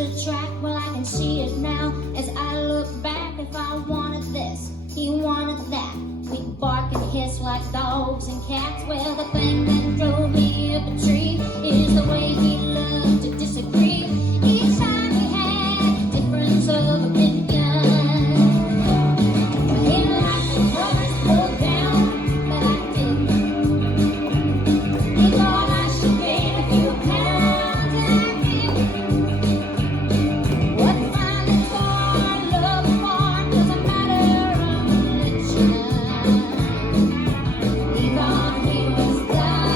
a track, well I can see it now. As I look back, if I wanted this, he wanted that. We'd bark and hiss like dogs and cats. Well, the thing that drove me up a tree is the way he loved to disagree. Each time he had a difference of opinion. He liked the covers pulled down, but I didn't. He thought I should gain a few pounds, and I did. What finally tore our love apart was a matter of religion. He thought he was done.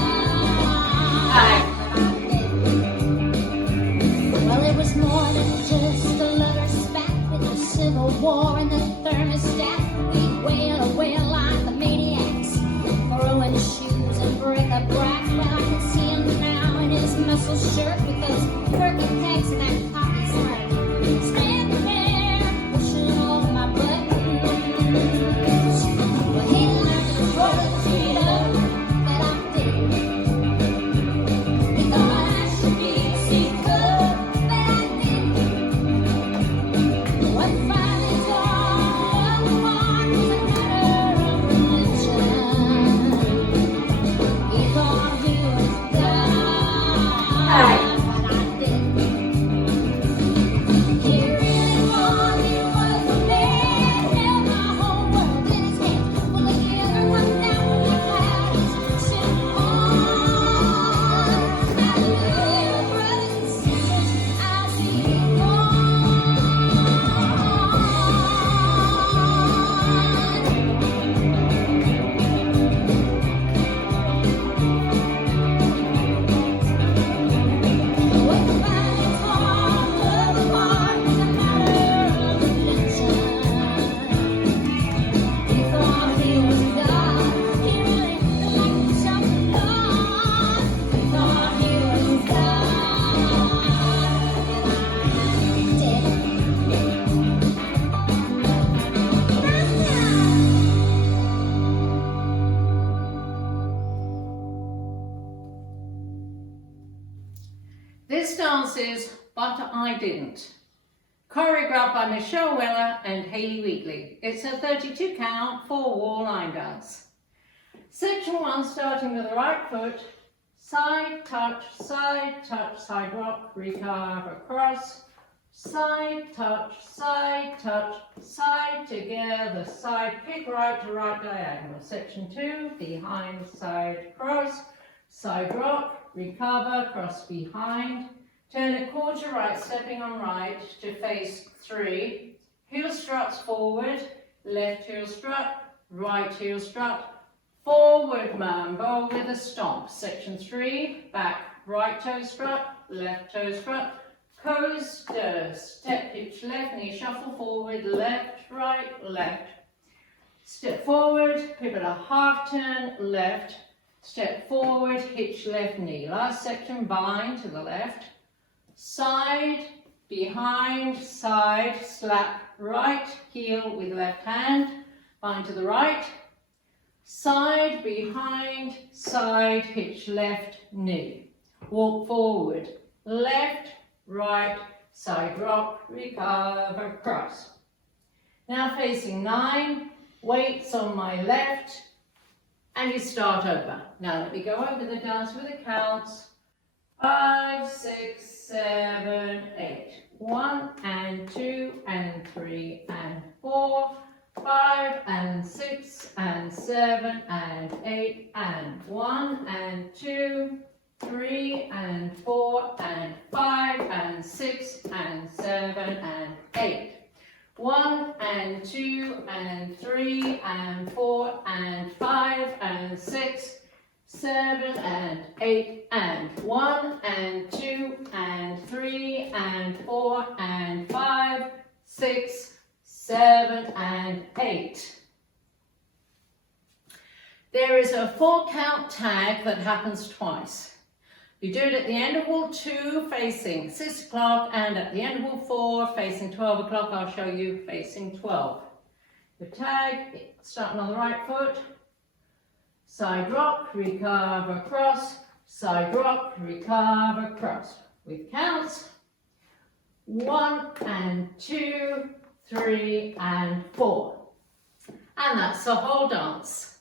Well, it was more than just a lover's spat. With the Civil War and the thermostat, we'd wail like the maniacs for ruined shoes and bric-a-brac. Well, I can see him now in his muscle shirt with those perky pegs and that poppy smirk, standing there pushing all my buttons. Well, he learned to throw the feet up that I did. He thought I should be a C-cup, but I didn't. What finally tore our love apart was a matter of religion. He thought he was done, but I didn't. He really thought he was the man, held my whole world in his hands. Well, if he ever comes down from the clouds, sit on. My little brothers and sisters, I'll be gone. What finally tore our love apart was a matter of religion. He thought he was God. He really liked himself a lot. He thought he was God, and I didn't. This dance is But I Didn't, choreographed by Michelle Weller and Hayley Wheatley. It's a 32 count, 4-wall line dance. Section 1, starting with the right foot, side touch, side rock, recurve across, side touch, side together, side kick right to right diagonal. Section 2, behind, side cross, side rock, recover, cross behind, turn a quarter right, stepping on right to face 3, heel struts forward, left heel strut, right heel strut, forward mambo with a stomp. Section 3, back, right toe strut, left toe strut, coaster, step, hitch left, knee shuffle forward, left, right, left, step forward, pivot a half turn, left, step forward, hitch left knee. Last section, bind to the left, side, behind, side, slap right heel with left hand, bind to the right, side, behind, side, hitch left knee. Walk forward, left, right, side rock, recover, cross. Now facing 9, weights on my left, and you start over. Now let me go over the dance with the counts. 5, 6, 7, 8. 1 and 2 and 3 and 4. 5 and 6 and 7 and 8 and 1 and 2, 3 and 4 and 5 and 6 and 7 and 8. 1 and 2 and 3 and 4 and 5 and 6, 7 and 8 and 1 and 2 and 3 and 4 and 5, 6, 7 and 8. There is a 4 count tag that happens twice. You do it at the end of wall 2 facing 6 o'clock and at the end of wall 4 facing 12 o'clock. I'll show you facing 12. The tag, starting on the right foot, side rock, recurve across, side rock, recurve across. With counts, 1 and 2, 3 and 4. And that's the whole dance.